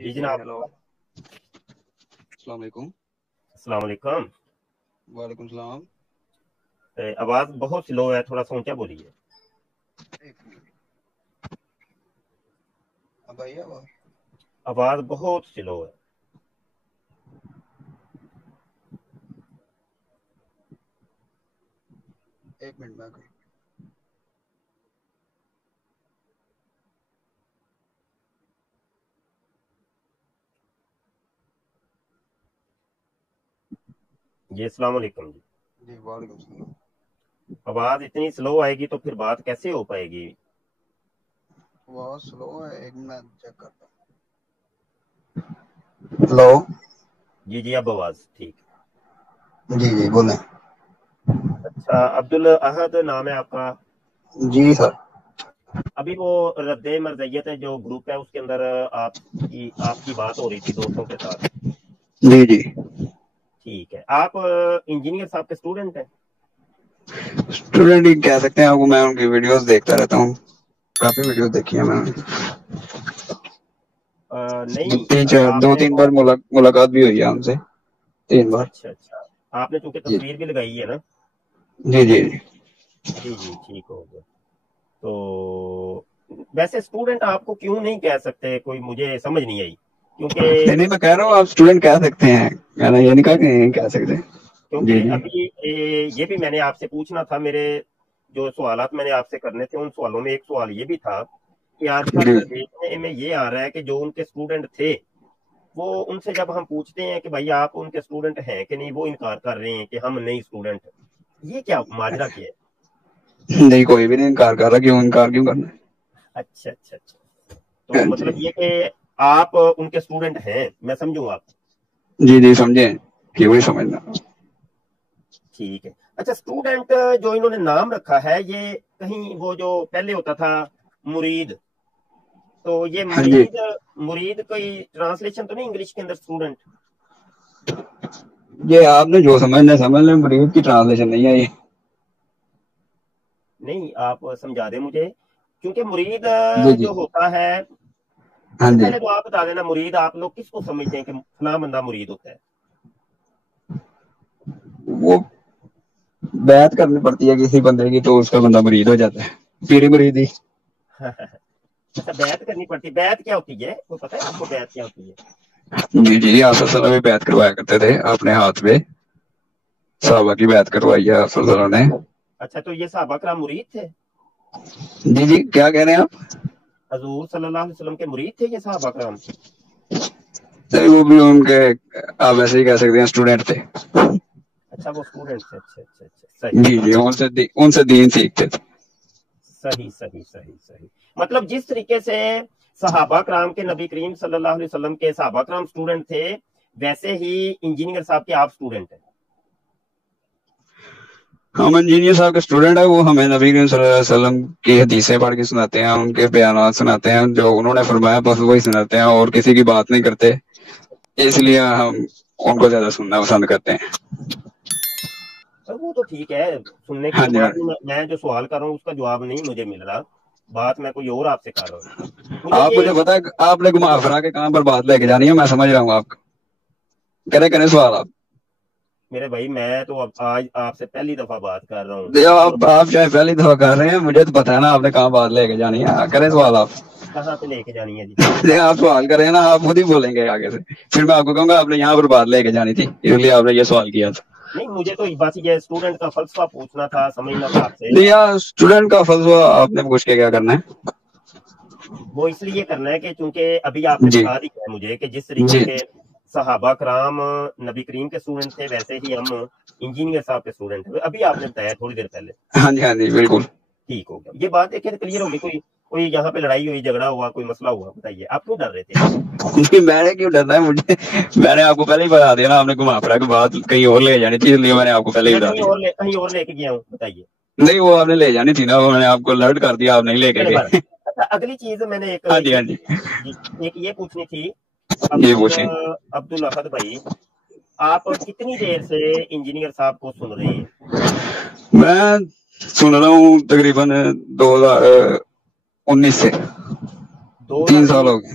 جی جناب. ہیلو السلام علیکم. السلام علیکم. وعلیکم السلام. آواز بہت سلو ہے, تھوڑا سا اونچا بولیے. ایک منٹ. اب آئی آواز؟ آواز بہت سلو ہے. ایک منٹ میں آ جی السلام علیکم. جی وعلیکم السلام. آواز اتنی سلو آئے گی تو پھر بات کیسے ہو پائے گی؟ آواز سلو ہے, ایک منٹ چیک کرتا ہوں. ہلو. جی جی اب آواز ٹھیک ہے. جی جی بولیں. اچھا, عبدالاحد نام ہے آپ کا؟ جی سر. ابھی وہ رد مرضیت ہے جو گروپ ہے اس کے اندر آپ کی بات ہو رہی تھی دوستوں کے ساتھ. جی جی ٹھیک ہے. آپ انجینئر صاحب کے اسٹوڈنٹ ہیں؟ اسٹوڈنٹ ہی کہہ سکتے ہیں آپ کو. میں ان کی ویڈیوز دیکھتا رہتا ہوں, کافی ویڈیوز دیکھی ہیں میں نے. نہیں, آپ دو نے تین تو بار ملاقات بھی ہوئی ہے ان سے, 3 بار. اچھا اچھا, آپ نے چونکہ جی تصویر بھی لگائی ہے نا. جی جی جی جی ٹھیک ہو گیا. تو ویسے اسٹوڈنٹ آپ کو کیوں نہیں کہہ سکتے, کوئی مجھے سمجھ نہیں آئی. کیونکہ نہیں میں کہہ رہا ہوں آپ اسٹوڈنٹ کہہ سکتے ہیں, میں نے یہ نہیں کہا کہ نہیں کہہ سکتے. جی کیونکہ جی ابھی یہ بھی میں نے آپ سے پوچھنا تھا, میرے جو سوالات میں نے آپ سے کرنے تھے ان سوالوں میں ایک سوال یہ بھی تھا کہ آج کل جی دیکھنے میں یہ آ رہا ہے کہ جو ان کے اسٹوڈنٹ تھے وہ ان سے جب ہم پوچھتے ہیں کہ بھائی آپ ان کے اسٹوڈنٹ ہیں کہ نہیں, وہ انکار کر رہے ہیں کہ ہم نہیں اسٹوڈنٹ. یہ کیا ماجرا کیا ہے؟ نہیں, کوئی بھی نہیں انکار کر رہا. کیوں انکار کیوں کرنا ہے؟ اچھا اچھا اچھا. تو جی مطلب یہ کہ آپ ان کے اسٹوڈنٹ ہیں, میں سمجھوں آپ. جی جی سمجھیں کہ وہی سمجھنا. ٹھیک ہے. اچھا, اسٹوڈنٹ جو انہوں نے نام رکھا ہے یہ کہیں وہ جو پہلے ہوتا تھا مرید, تو یہ ہاں جی, مرید کوئی ٹرانسلیشن تو نہیں انگلش کے اندر اسٹوڈنٹ؟ یہ آپ نے جو سمجھنا سمجھ لیں, مرید کی ٹرانسلیشن نہیں ہے یہ. نہیں, آپ سمجھا دیں مجھے, کیونکہ مرید جی جی جو ہوتا ہے, ہاں اچھا جی. پہلے تو آپ بتا دینا مرید آپ لوگ کس کو سمجھتے ہیں کہ فلاں بندہ مرید ہوتا ہے؟ وہ بیعت کرنی پڑتی ہے کسی بندے کی تو اس کا بندہ مرید ہو جاتا ہے, پیری مریدی. اچھا, بیعت کرنی پڑتی ہے. بیعت کیا ہوتی ہے, کوئی پتہ ہے آپ کو بیعت کیا ہوتی ہے؟ جی جی, آپ صلی اللہ علیہ وسلم بیعت کروایا کرتے تھے اپنے ہاتھ پہ, صحابہ کی بیعت کروائی ہے آپ صلی اللہ علیہ وسلم نے. اچھا, تو یہ صحابہ کرام مرید تھے؟ جی جی کیا کہہ رہے ہیں آپ؟ حضور صلی اللہ علیہ وسلم کے مرید تھے یہ صحابہ کرام؟ وہ بھی ان کے آپ ایسے ہی کہہ سکتے ہیں اسٹوڈنٹ تھے. اچھا, وہ اسٹوڈنٹ تھے. اچھا اچھا اچھا, صحیح جی جی, ان سے دین سیکھتے تھے. صحیح صحیح صحیح صحیح. مطلب جس طریقے سے صحابہ کرام کے نبی کریم صلی اللہ علیہ وسلم کے صحابہ کرام اسٹوڈنٹ تھے, ویسے ہی انجینئر صاحب کے آپ اسٹوڈنٹ ہیں. ہم انجینئر صاحب کے اسٹوڈنٹ ہیں, وہ ہمیں نبی کریم صلی اللہ علیہ وسلم کی حدیثیں پڑھ کے سناتے ہیں, ان کے بیانات سناتے ہیں, جو انہوں نے فرمایا بس وہی سناتے ہیں, اور کسی کی بات نہیں کرتے. اس لیے ہم ان کو زیادہ سننا پسند کرتے ہیں. وہ تو ٹھیک ہے, سننے کی ہاں تو جی, ہاں بات نہیں, میں جو سوال کر رہا ہوں اس کا جواب نہیں مجھے مل رہا, بات میں کوئی اور آپ سے کر رہا ہوں. مجھے آپ مجھے یہ پتا ہے آپ نے گھما پھرا کے کہاں پر بات لے کے جانی ہے, میں سمجھ رہا ہوں. آپ کریں سوال آپ. میرے بھائی, میں تو آج آپ سے پہلی دفعہ بات کر رہا ہوں. آپ چاہے پہلی دفعہ کر رہے ہیں, مجھے تو پتا ہے نا آپ نے کہاں بات لے کے جانی ہے. کریں سوال آپ. کہاں پہ لے کے جانی ہے جی؟ آپ سوال کریں نا, آپ خود ہی بولیں گے آگے سے, پھر میں آپ کو کہوں گا آپ نے یہاں پر بات لے کے جانی تھی, اس لیے آپ نے یہ سوال کیا تھا. نہیں, مجھے تو بس یہ اسٹوڈنٹ کا فلسفہ پوچھنا تھا, سمجھنا تھا آپ سے. اسٹوڈنٹ کا فلسفہ آپ نے پوچھ کے کیا کرنا ہے؟ وہ اس لیے کرنا ہے کہ چونکہ ابھی آپ نے جی بتا دیا ہے مجھے کہ جس طریقے جی سے صحابہ کرام نبی کریم کے اسٹوڈنٹ تھے, ویسے ہی ہم انجینئر صاحب کے اسٹوڈنٹ ہیں. ابھی آپ نے بتایا تھوڑی دیر پہلے. ہاں جی, ہاں جی بالکل ٹھیک ہو گیا, یہ بات دیکھیں کلیئر ہوگی. کوئی یہاں پہ لڑائی ہوئی, جھگڑا ہوا, کوئی مسئلہ ہوا, بتائیے آپ کیوں ڈر رہے تھے؟ میں نے کیوں ڈرنا ہے, مجھے میں نے آپ کو پہلے ہی بتا دیا نا, آپ نے گھما پھرا کے بات کہیں اور لے جانی تھی, اس لیے میں نے آپ کو پہلے ہی میں بتا دیا. کہیں اور لے کے گیا ہوں, بتائیے. نہیں, وہ آپ نے لے جانی تھی نا, وہ میں نے آپ کو الرٹ کر دیا, آپ نہیں لے کے چلے بار. گئے. اچھا, اگلی چیز میں نے ہاں جی, ہاں جی, ایک یہ پوچھنی تھی. یہ پوچھیں. عبدالاحد بھائی, آپ کتنی دیر سے انجینئر صاحب کو سن رہے ہیں؟ میں سن رہا ہوں تقریباً 2019 سے 3 سال 2019 ہو گئے.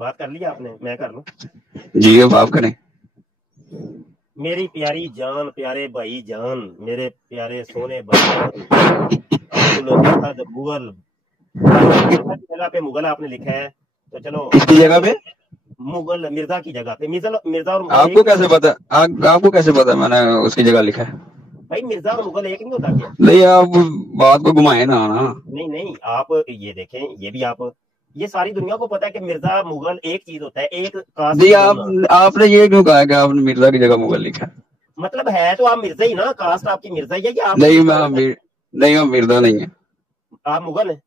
بات کر لی آپ نے, میں کر لوں. جی اب آپ کریں. میری پیاری جان, پیارے بھائی جان, میرے پیارے سونے بھائی عبدالوہاب مغل جگہ پہ مغل آپ نے لکھا ہے, تو چلو کس کی جگہ پہ؟ مغل مرزا کی جگہ پہ. مرزا اور آپ کو کیسے پتا, آپ کو کیسے پتا میں نے اس کی جگہ لکھا ہے؟ بھائی مرزا اور مغل ایک نہیں ہوتا کیا؟ نہیں آپ بات کو گھمائے نا. نہیں آپ یہ دیکھیں, یہ بھی آپ, یہ ساری دنیا کو پتا ہے کہ مرزا مغل ایک چیز ہوتا ہے, ایک کاسٹ. جی آپ نے یہ کیوں کہا کہ آپ نے مرزا کی جگہ مغل لکھا؟ مطلب ہے تو آپ مرزا ہی نا, کاسٹ آپ کی مرزا ہی ہے یا آپ نہیں ہم مرزا نہیں ہیں, آپ مغل ہیں.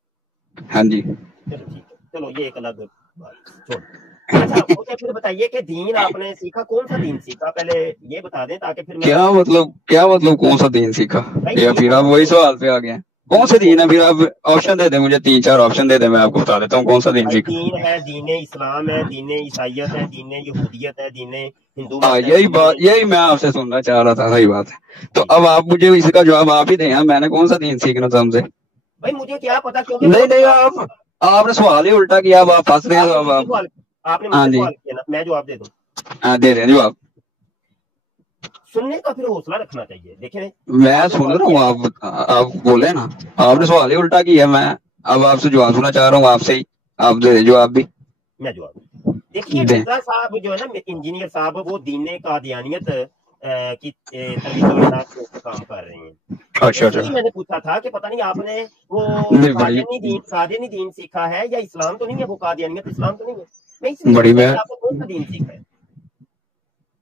ہاں جی. چلو ٹھیک ہے, چلو یہ ایک الگ بات چھوڑ. اچھا مجھے پھر بتائیے کہ دین آپ نے سیکھا, کون سا دین سیکھا, پہلے یہ بتا دیں تاکہ پھر میں. کیا مطلب کون سا دین سیکھا, یا پھر آپ وہی سوال پہ آ گئے ہیں؟ کون سا دین ہے پھر؟ آپ آپشن دے دیں مجھے, 3-4 آپشن دے دیں, میں آپ کو بتا دیتا ہوں کون سا دین سیکھا. دین ہے, دین اسلام ہے, دین عیسائیت ہے, دین یہودیت ہے, دین ہندو ہاں مت ہے. یہی میں آپ سے سننا چاہ رہا تھا. صحیح بات ہے, تو اب آپ مجھے اس کا جواب آپ ہی دیں. میں نے کون سا دین سیکھنا تھا ہم سے؟ بھائی مجھے کیا پتا, کیونکہ نہیں آپ نے سوال ہی الٹا کیا, اب آپ پھنس رہے ہیں. آپ نے مجھ سے سوال کیا نا, میں جواب دے دوں. ہاں دے دیں جواب. سننے کا پھر حوصلہ رکھنا چاہیے. دیکھیں میں سن رہا ہوں, آپ بولے نا, آپ نے سوال ہی الٹا کیا. میں اب آپ سے جواب سننا چاہ رہا ہوں, آپ سے ہی آپ دے دیں جواب بھی. میں جواب دیکھیے, مرزا صاحب جو ہے نا, انجینئر صاحب, وہ دین قادیانیت کی ترویج و اشاعت پہ کام کر رہے ہیں. اچھا اس لیے میں نے پوچھا تھا کہ پتہ نہیں آپ نے وہ قادیانی دین سیکھا ہے یا اسلام تو نہیں ہے, وہ قادیانیت اسلام تو نہیں ہے. میں اس لیے پوچھا کہ آپ نے کون سا دین سیکھا ہے.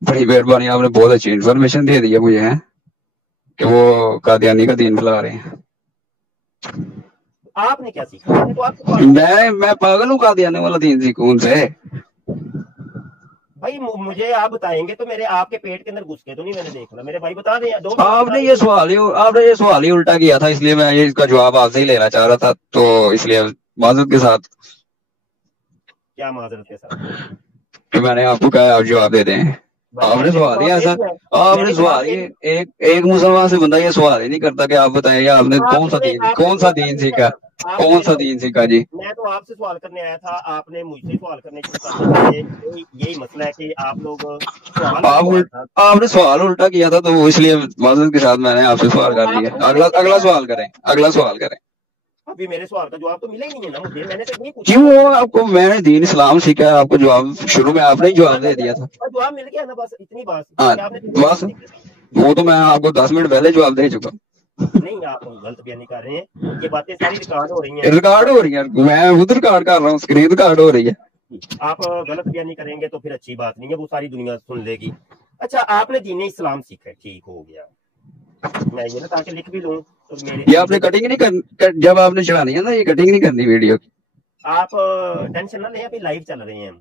بڑی مہربانی, آپ نے بہت اچھی انفارمیشن دے دی ہے مجھے کہ وہ قادیانی کا دین پھیلا رہے ہیں. آپ نے کیا سیکھا؟ میں نے تو آپ سے میں پاگل ہوں, قادیانی والا دین سیکھوں ان سے؟ بھائی مجھے آپ بتائیں گے تو میرے آپ کے پیٹ کے اندر گھس کے تو نہیں, میں نے دیکھنا. میرے بھائی بتا دیں. آپ نے یہ سوال ہی الٹا کیا تھا, اس لیے میں اس کا جواب آپ سے ہی لینا چاہ رہا تھا, تو اس لیے معذرت کے ساتھ. کیا معذرت کے ساتھ؟ کہ میں نے آپ کو کہا آپ جواب دے دیں. آپ نے سوال ہی ایسا, آپ نے سوال ہی ایک مسلمان سے بندہ یہ سوال ہی نہیں کرتا کہ آپ بتائیں آپ نے کون سا دین سیکھا, کون سا دین سیکھا. جی میں تو آپ سے سوال کرنے آیا تھا, آپ نے مجھ سے سوال کرنے شروع کر دیے. یہی مسئلہ ہے کہ آپ لوگ آپ نے سوال الٹا کیا تھا, تو اس لیے معذرت کے ساتھ میں نے آپ سے سوال کر لیا. اگلا سوال کریں, اگلا سوال کریں. ابھی میرے سوال کا جواب تو ملا ہی نہیں ہے نا مجھے. میں نے تو نہیں پوچھا. کیوں آپ کو میں نے دین اسلام سیکھا ہے, آپ کو جواب شروع میں آپ نے جواب دے دیا تھا. جواب مل گیا نا, بس اتنی بات. بس وہ تو میں آپ کو 10 منٹ پہلے جواب دے چکا. نہیں آپ غلط بیانی کر رہے ہیں, یہ باتیں ساری ریکارڈ ہو رہی ہیں. ریکارڈ ہو رہی ہیں, میں خود ریکارڈ کر رہا ہوں, اسکرین ریکارڈ ہو رہی ہے. آپ غلط بیانی کریں گے تو پھر اچھی بات نہیں ہے, وہ ساری دنیا سن لے گی. اچھا آپ نے دین اسلام سیکھا ہے, ٹھیک ہو گیا. میں یہ نا تاکہ لکھ بھی لوں. یہ آپ نے کٹنگ نہیں کرنی, جب آپ نے چڑھانی ہے نا, یہ کٹنگ نہیں کرنی ویڈیو کی. آپ ٹینشن نہ لیں, ابھی لائیو چل رہے ہیں.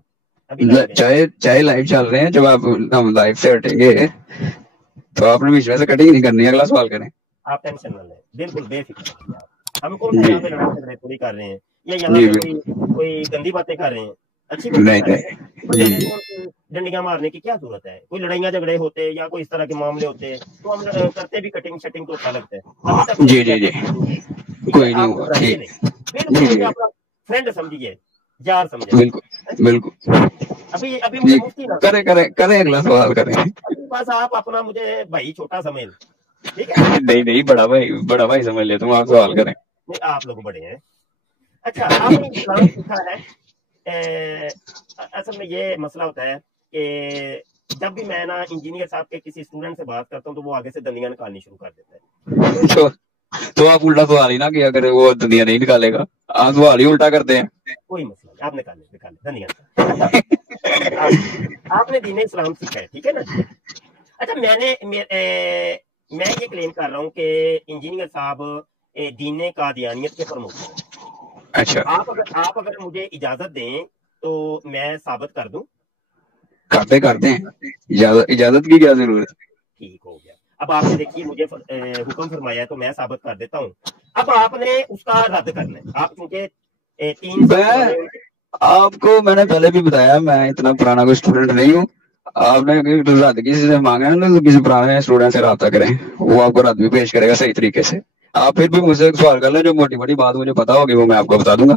چاہے لائیو چل رہے ہیں, جب ہم لائیو سے ہٹیں گے تو آپ نے بیچ میں سے کٹنگ نہیں کرنی. اگلا سوال کریں. آپ ٹینشن نہ لیں, بالکل بے فکر رہیے. ہم کون سا یہاں پہ لڑائی جھگڑے تھوڑی کر رہے ہیں, یا یہاں پہ کوئی گندی باتیں کر رہے ہیں. اچھی باتیں کر رہے ہیں. ڈنڈیاں مارنے کی کیا ضرورت ہے؟ کوئی لڑائیاں جھگڑے ہوتے یا کوئی اس طرح کے معاملے ہوتے تو ہم کرتے بھی کٹنگ شٹنگ تو اچھا لگتا ہے. ابھی تک کوئی نہیں آپ ہوا. گھبرائیے نہیں, بالکل مجھے اپنا فرینڈ سمجھیے, یار سمجھے. بالکل ابھی مجھے مفتی نہ کریں, اگلا سوال کریں. بس آپ اپنا مجھے بھائی چھوٹا سمجھ, ٹھیک ہے. نہیں بڑا بھائی سمجھ لے تم, آپ سوال کریں. نہیں آپ لوگ بڑے ہیں. اچھا آپ نے اسلام سیکھا ہے. اصل میں یہ مسئلہ ہوتا ہے کہ جب بھی میں نا انجینئر صاحب کے کسی اسٹوڈنٹ سے بات کرتا ہوں تو وہ آگے سے دندیاں نکالنی شروع کر دیتا ہے. تو آپ الٹا سوال ہی نہ کیا کرے, وہ دندیاں نہیں نکالے گا, آپ سوال ہی الٹا کرتے ہیں. کوئی مسئلہ نہیں, آپ نکالے دندیاں. آپ نے دین اسلام سیکھا ہے, ٹھیک ہے نا. اچھا میں یہ کلیم کر رہا ہوں کہ انجینئر صاحب دین قادیانیت کے پروموٹر ہیں. اچھا آپ اگر مجھے اجازت دیں تو میں ثابت کر دوں. کرتے ہیں, اجازت کی کیا ضرورت. ٹھیک ہو گیا. اب آپ نے دیکھیے مجھے حکم فرمایا تو میں ثابت کر دیتا ہوں. اب آپ نے اس کا رد کرنا ہے. آپ چونکہ 300 آپ کو میں نے پہلے بھی بتایا, میں اتنا پرانا کوئی اسٹوڈنٹ نہیں ہوں. آپ نے رد کسی سے مانگا ہے نا, تو کسی پرانے اسٹوڈنٹ سے رابطہ کریں, وہ آپ کو رد بھی پیش کرے گا صحیح طریقے سے. آپ پھر بھی مجھ سے سوال کر لیں, جو موٹی موٹی بات مجھے پتا ہوگی وہ میں آپ کو بتا دوں گا.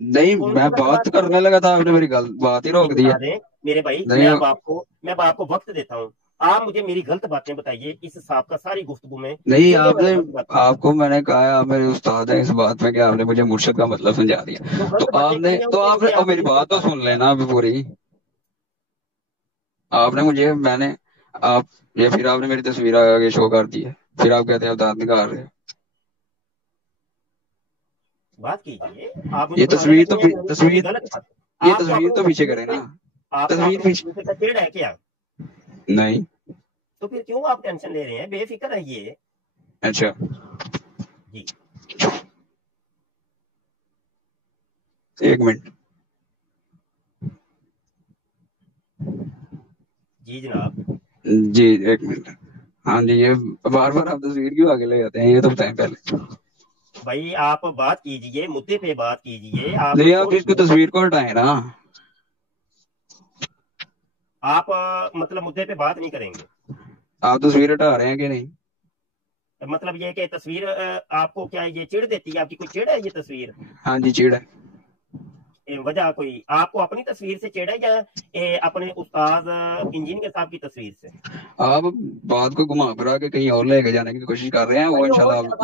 نہیں کون میں سی غلط بات بات کرنے لگا تھا، آپ نے میری بات ہی روک دی ہے. بتا دیں میرے بھائی، نہیں میں اب آپ کو وقت دیتا ہوں، آپ مجھے میری غلط باتیں بتائیے اس حساب کا ساری گفتگو میں نہیں جو آپ میں نے، نے غلط بات کی، آپ کو میں نے کہا ہے آپ میرے استاد ہیں اس بات میں کہ آپ نے مجھے مرشد کا مطلب سمجھا دیا. جو تو غلط آپ باتیں نے کی ہیں اس کے لیے اور آپ میری مجھے بات تو بتا سن دیں. لینا ابھی پوری. آپ نے مجھے میں نے آپ یا پھر آپ نے میری تصویر آگے شو کر دی ہے، پھر آپ کہتے ہیں آپ دانت نکال رہے ہیں. بات کیجیے، آپ مجھے یہ بتانے تصویر تو لگے ہیں میری تصویر غلط بات. یہ آپ کو تصویر اپنی تو پیچھے تصویر کرے سے نا. آپ کو تصویر اپنی پیچھے تصویر سے کچیڑ ہے کیا؟ نہیں. تو پھر کیوں آپ ٹینشن لے رہے ہیں؟ بے فکر رہیے. اچھا جی ایک منٹ. جی جناب. جی ایک منٹ. ہاں جی، یہ بار بار آپ تصویر کیوں آگے لے جاتے ہیں یہ تو بتائیں پہلے. بھائی آپ بات کیجیے، مدعے پہ بات کیجیے. آپ نہیں آپ اس کو چھوڑیے، تصویر کو ہٹائیں نا. آپ مطلب مدعے پہ بات نہیں کریں گے. آپ تصویر ہٹا رہے ہیں کہ نہیں؟ مطلب یہ کہ تصویر آپ کو کیا یہ چڑ دیتی ہے؟ آپ کی کوئی چڑ ہے یہ تصویر؟ ہاں جی چیڑ ہے. وجہ کوئی آپ کو اپنی تصویر سے چڑ ہے یا اپنے استاذ انجینئر صاحب کی تصویر سے؟ آپ بات کو گھما پھرا کے کہیں اور لے کے جانے کی کوشش کر رہے ہیں. وہ بھائی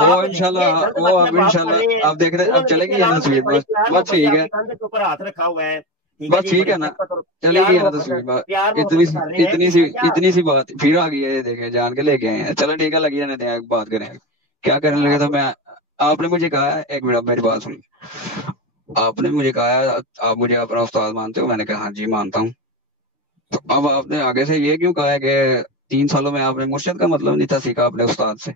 اور انشاءاللہ آپ دیکھیے غلط باتیں اب آپ کر رہے ہیں. آپ دیکھ رہے انہوں اب نے چلے دیکھیے گی نا رات میں تصویر. بڑی پیار بس محبت سے ٹھیک آپ ہے، کے کاندھے کے اوپر ہاتھ رکھا ہوا ہے. ٹھیک ہے بس جی، ٹھیک بڑی ہے نا. شفقت اور چلے پیار گی نا محبت تصویر. پیار اتنی محبت سی کر رہے ہیں. اتنی اس سی میں کیا اتنی سی بات پھر آ گئی ہے. دیکھیں جان کے لے کے آئے ہیں. چلو ٹھیک ہے، لگی جانے دیں بات کریں. کیا کرنے لگے تھا میں؟ آپ نے مجھے کہا ہے، ایک منٹ میری بات سنیے. آپ نے مجھے کہا ہے آپ مجھے اپنا استاد مانتے ہو؟ میں نے کہا ہاں جی مانتا ہوں. تو اب آپ نے آگے سے یہ کیوں کہا ہے کہ 3 سالوں میں آپ نے مرشد کا مطلب نہیں تھا سیکھا اپنے استاد سے؟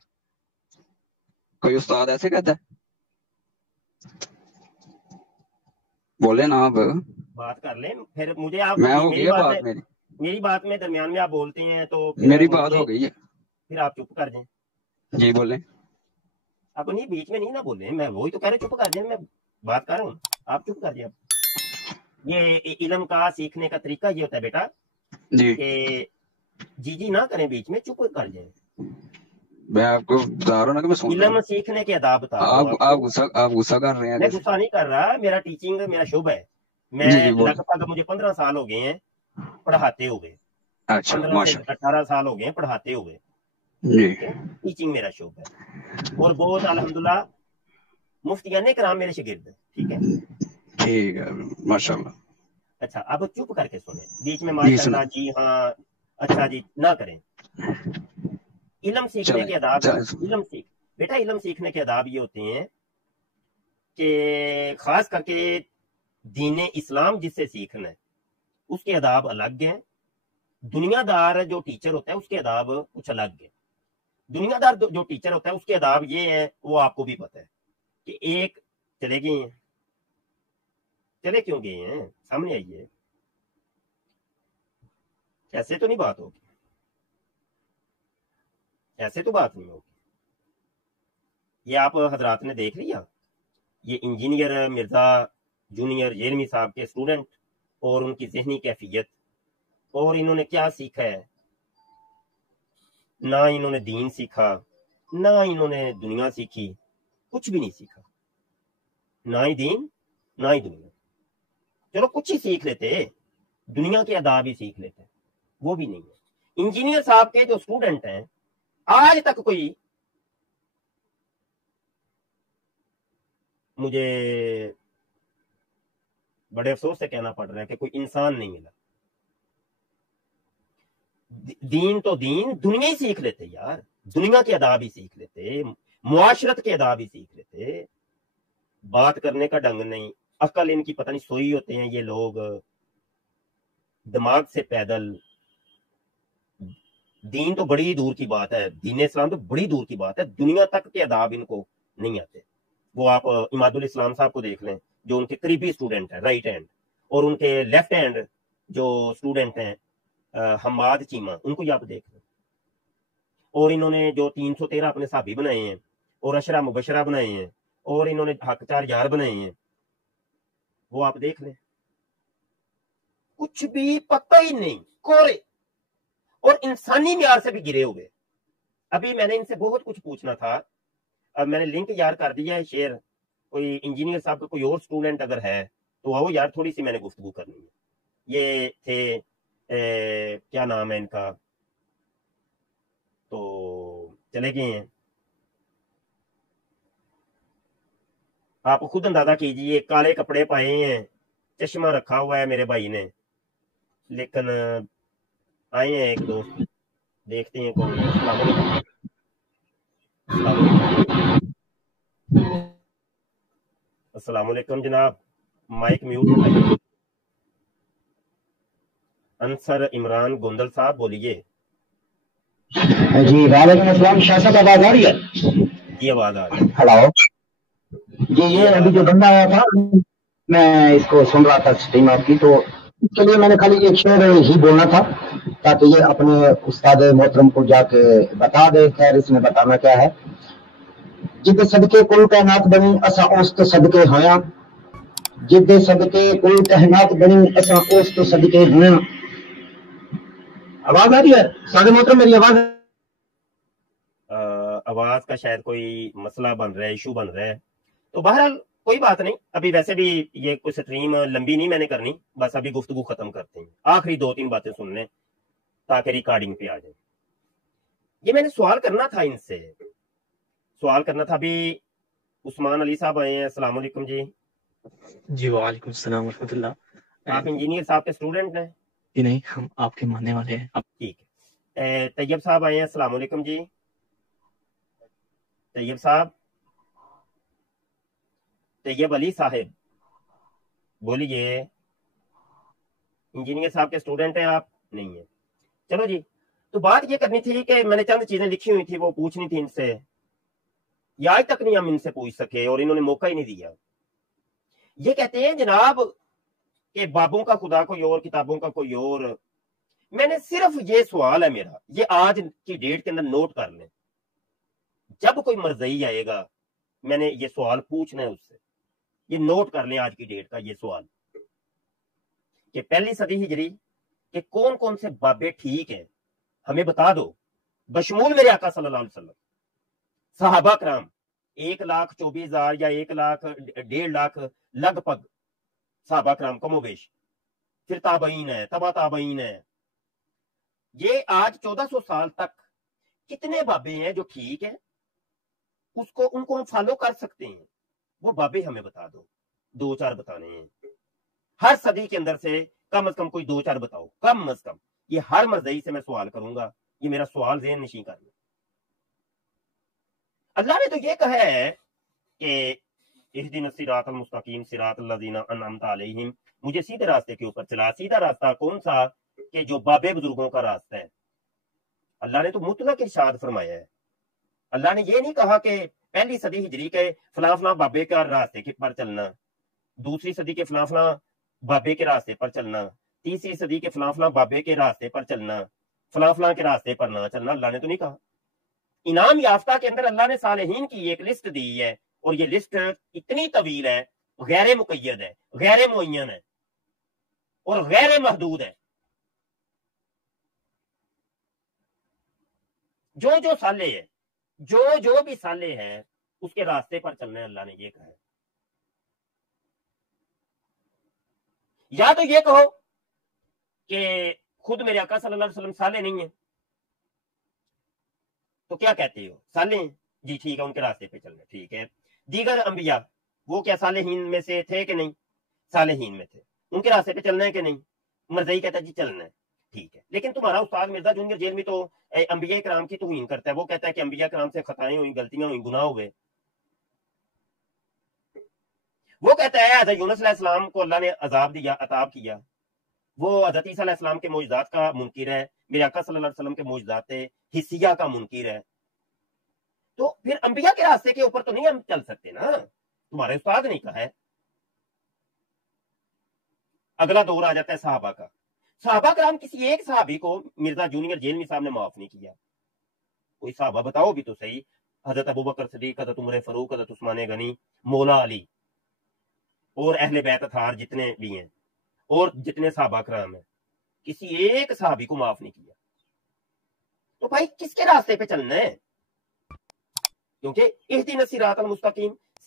کوئی استاد ایسے کہتا ہے؟ بولے نا آپ. بات کر لیں پھر مجھے آپ میں ہو گئی ہے بات میری. میری بات میں درمیان میں آپ بولتے ہیں تو پھر میری بات مجھے ہو گئی ہے. پھر آپ چپ کر جائیں. جی بولیں. آپ نہیں بیچ میں نہیں نہ بولیں. میں وہی تو کہہ رہے چپ کر جائیں. میں بات کر رہا ہوں، آپ چپ کر جائیں. یہ علم کا سیکھنے کا طریقہ یہ ہوتا ہے بیٹا جی کہ جی نہ کریں، بیچ میں چپ کر جائیں. میں آپ کو بتا رہا ہوں نا کہ میں سن رہا ہوں. علم سیکھنے کے آداب بتا رہا ہوں آپ کو. آپ غصہ کر رہے ہیں میں جیسے. غصہ نہیں کر رہا. میرا ٹیچنگ میرا شعبہ ہے. جی میں جی بول. لگ بھگ مجھے 15 سال ہو گئے ہیں پڑھاتے ہوئے. اچھا 15 سے ماشاء 18 سال ہو گئے ہیں پڑھاتے ہوئے. اللہ. جی ٹھیک ہے، ٹیچنگ میرا شعبہ ہے اور بہت الحمدللہ مفتیان کرام میرے شاگرد ہیں. ٹھیک ہے، ٹھیک ہے ماشاء اللہ. اچھا اب چپ کر کے سنیں. بیچ میں جی ماشاء سنا. اللہ جی ہاں اچھا جی نہ کریں. علم سیکھنے کے آداب، چلیں. بیٹا علم سیکھنے کے آداب یہ ہوتے ہیں کہ خاص کر کے دین اسلام جس سے سیکھنا ہے اس کے آداب الگ ہیں. دنیا دار جو ٹیچر ہوتا ہے اس کے آداب کچھ الگ ہیں. دنیا دار جو ٹیچر ہوتا ہے اس کے آداب یہ ہیں، وہ آپ کو بھی پتہ ہے کہ ایک چلے گئے ہیں. چلے کیوں گئے ہیں؟ سامنے آئیے. ایسے تو نہیں بات ہوگی، ایسے تو بات نہیں ہوگی. یہ آپ حضرات نے دیکھ لیا، یہ انجینئر مرزا جونیئر یلمی صاحب کے اسٹوڈنٹ اور ان کی ذہنی کیفیت، اور انہوں نے کیا سیکھا ہے؟ نہ انہوں نے دین سیکھا، نہ انہوں نے دنیا سیکھی، کچھ بھی نہیں سیکھا. نہ ہی دین نہ ہی دنیا. چلو کچھ ہی سیکھ لیتے، دنیا کے آداب ہی سیکھ لیتے، وہ بھی نہیں ہے. انجینئر صاحب کے جو اسٹوڈنٹ ہیں آج تک کوئی، مجھے بڑے افسوس سے کہنا پڑ رہا ہے کہ کوئی انسان نہیں ملا. دین تو دین دنیا ہی سیکھ لیتے یار. دنیا کے آداب ہی سیکھ لیتے، معاشرت کے آداب ہی سیکھ لیتے. بات کرنے کا ڈنگ نہیں، عقل ان کی پتہ نہیں سوئی ہوتے ہیں یہ لوگ. دماغ سے پیدل. دین تو بڑی دور کی بات ہے، دین اسلام تو بڑی دور کی بات ہے. دنیا تک کے آداب ان کو نہیں آتے. وہ آپ اماد الاسلام صاحب کو دیکھ لیں جو ان کے قریبی اسٹوڈنٹ ہیں رائٹ ہینڈ، اور ان کے لیفٹ ہینڈ جو اسٹوڈنٹ ہیں حماد چیمہ، ان کو آپ دیکھ لیں. اور انہوں نے جو 313 اپنے صحابی بنائے ہیں اور اشرا مبشرہ بنائے ہیں اور انہوں نے حق چار یار بنائے ہیں، وہ آپ دیکھ لیں. کچھ بھی پتہ ہی نہیں، کورے اور انسانی معیار سے بھی گرے ہوئے. ابھی میں نے ان سے بہت کچھ پوچھنا تھا، اب میں نے لنک یار کر دیا ہے شیئر. کوئی انجینئر صاحب کا کوئی اور اسٹوڈنٹ اگر ہے تو آؤ یار، تھوڑی سی میں نے گفتگو کرنی ہے. یہ تھے کیا نام ہے ان کا، تو چلے گئے ہیں. آپ خود اندازہ کیجئے، کالے کپڑے پائے ہیں، چشمہ رکھا ہوا ہے میرے بھائی نے، لیکن آئے ہیں ایک دوست، دیکھتے ہیں کون ہے. السلام علیکم. السلام علیکم. السلام علیکم جناب، مائک میوٹ ہٹائیے. انصر عمران گوندل صاحب بولیے. جی وعلیکم السلام. شاہ صاحب آواز آ رہی ہے؟ جی آواز آ رہی ہے. ہلو جی. یہ ابھی جو بندہ آیا تھا میں اس کو سن رہا تھا اسٹریم آپ کی، تو اس کے لیے میں نے خالی ایک شعر ہی بولنا تھا تاکہ یہ اپنے استاد محترم کو جا کے بتا دے. خیر اس میں بتانا کیا ہے. جد صدقے کل کائنات بنی اسا اوست صدقے ہویا، جد صدقے کل کائنات بنی اسا اوست صدقے ہویا. آواز آ رہی ہے استاد محترم؟ میری آواز آواز کا شاید کوئی مسئلہ بن رہا ہے، ایشو بن رہا ہے. تو بہرحال کوئی بات نہیں، ابھی ویسے بھی یہ کوئی سٹریم لمبی نہیں میں نے کرنی، بس ابھی گفتگو ختم کرتے ہیں، آخری 2-3 باتیں سن لیں تاکہ ریکارڈنگ پہ آ جائے. یہ میں نے سوال کرنا تھا ان سے، سوال کرنا تھا. ابھی عثمان علی صاحب آئے ہیں. السلام علیکم جی. جی وعلیکم السلام ورحمۃ اللہ. آپ انجینئر صاحب کے اسٹوڈنٹ ہیں؟ جی نہیں، ہم آپ کے ماننے والے ہیں. ٹھیک ہے. طیب صاحب آئے ہیں. السلام علیکم جی. طیب صاحب، طیب علی صاحب بولیے. انجینئر صاحب کے اسٹوڈنٹ ہیں آپ؟ نہیں ہیں. چلو جی، تو بات یہ کرنی تھی کہ میں نے چند چیزیں لکھی ہوئی تھی وہ پوچھنی تھی ان سے، یا آج تک نہیں ہم ان سے پوچھ سکے اور انہوں نے موقع ہی نہیں دیا. یہ کہتے ہیں جناب کہ بابوں کا خدا کوئی اور، کتابوں کا کوئی اور. میں نے صرف یہ سوال ہے میرا، یہ آج کی ڈیٹ کے اندر نوٹ کر لیں، جب کوئی مرزئی آئے گا میں نے یہ سوال پوچھنا ہے اس سے. یہ نوٹ کر لیں آج کی ڈیٹ کا یہ سوال کہ پہلی صدی ہجری کہ کون کون سے بابے ٹھیک ہیں ہمیں بتا دو، بشمول میرے آقا صلی اللہ علیہ وسلم. صحابہ کرام 1,24,000 یا 1,50,000 لگ بھگ صحابہ کرام کم و بیش، پھر تابعین ہے، تبا تابعین ہے. یہ آج 1400 سال تک کتنے بابے ہیں جو ٹھیک ہیں، ان کو ہم فالو کر سکتے ہیں؟ وہ بابے ہمیں بتا دو، 2-4 بتانے ہیں ہر صدی کے اندر سے، کم از کم کوئی 2-4 بتاؤ کم از کم. یہ ہر مرزئی سے میں سوال کروں گا، یہ میرا سوال ذہن نشین کر لیں. اللہ نے تو یہ کہا ہے کہ اہدنا الصراط المستقیم صراط الذین انعمت علیہم، مجھے سیدھے راستے کے اوپر چلا. سیدھا راستہ کون سا؟ کہ جو بابے بزرگوں کا راستہ ہے. اللہ نے تو مطلق ارشاد فرمایا ہے. اللہ نے یہ نہیں کہا کہ پہلی صدی ہجری کے فلاں فلاں بابے کا راستے کے پر چلنا، دوسری صدی کے فلاں فلاں بابے کے راستے پر چلنا، تیسری صدی کے فلاں فلاں بابے کے راستے پر چلنا، فلاں فلاں کے راستے پر نہ چلنا. اللہ نے تو نہیں کہا. انعام یافتہ کے اندر اللہ نے صالحین کی ایک لسٹ دی ہے، اور یہ لسٹ اتنی طویل ہے، غیر مقید ہے، غیر معین ہے اور غیر محدود ہے. جو صالح ہے، جو بھی صالح ہے اس کے راستے پر چلنا ہے، اللہ نے یہ کہا ہے. یا تو یہ کہو کہ خود میرے آقا صلی اللہ علیہ وسلم صالح نہیں ہیں، تو کیا کہتے ہو؟ صالح ہیں جی، ٹھیک ہے، ان کے راستے پہ چلنا ٹھیک ہے. دیگر انبیاء وہ کیا صالحین میں سے تھے کہ نہیں؟ صالحین میں تھے، ان کے راستے پہ چلنا ہے کہ نہیں؟ مرزئی کہتا ہے جی چلنا ہے، ٹھیک ہے. لیکن تمہارا استاد مرزا جونیئر جیل میں تو انبیاء کرام کی توہین کرتا ہے. وہ کہتا ہے کہ انبیاء کرام سے خطائیں ہوئی، غلطیاں ہوئی، گناہ ہوئے. وہ کہتا ہے حضرت یونس علیہ السلام کو اللہ نے عذاب دیا، عطاب کیا. وہ حضرت عیسیٰ علیہ السلام کے معجزات کا منکر ہے، میرے آقا صلی اللہ علیہ وسلم کے معجزات حسیہ کا منکر ہے. تو پھر انبیاء کے راستے کے اوپر تو نہیں ہم چل سکتے نا، تمہارے استاد نہیں کہا ہے. اگلا دور آ جاتا ہے صحابہ کا. صحابہ کرام کسی ایک صحابی کو مرزا جونیئر جیلمی صاحب نے معاف نہیں کیا. کوئی صحابہ بتاؤ بھی تو صحیح. حضرت ابوبکر صدیق، حضرت عمر فاروق، حضرت عثمان غنی، مولا علی اور اہل بیت اطہار جتنے بھی ہیں اور جتنے صحابہ کرام ہیں، کسی ایک صحابی کو معاف نہیں کیا. تو بھائی کس کے راستے پہ چلنا ہے؟ کیونکہ اہدنا الصراط المستقیم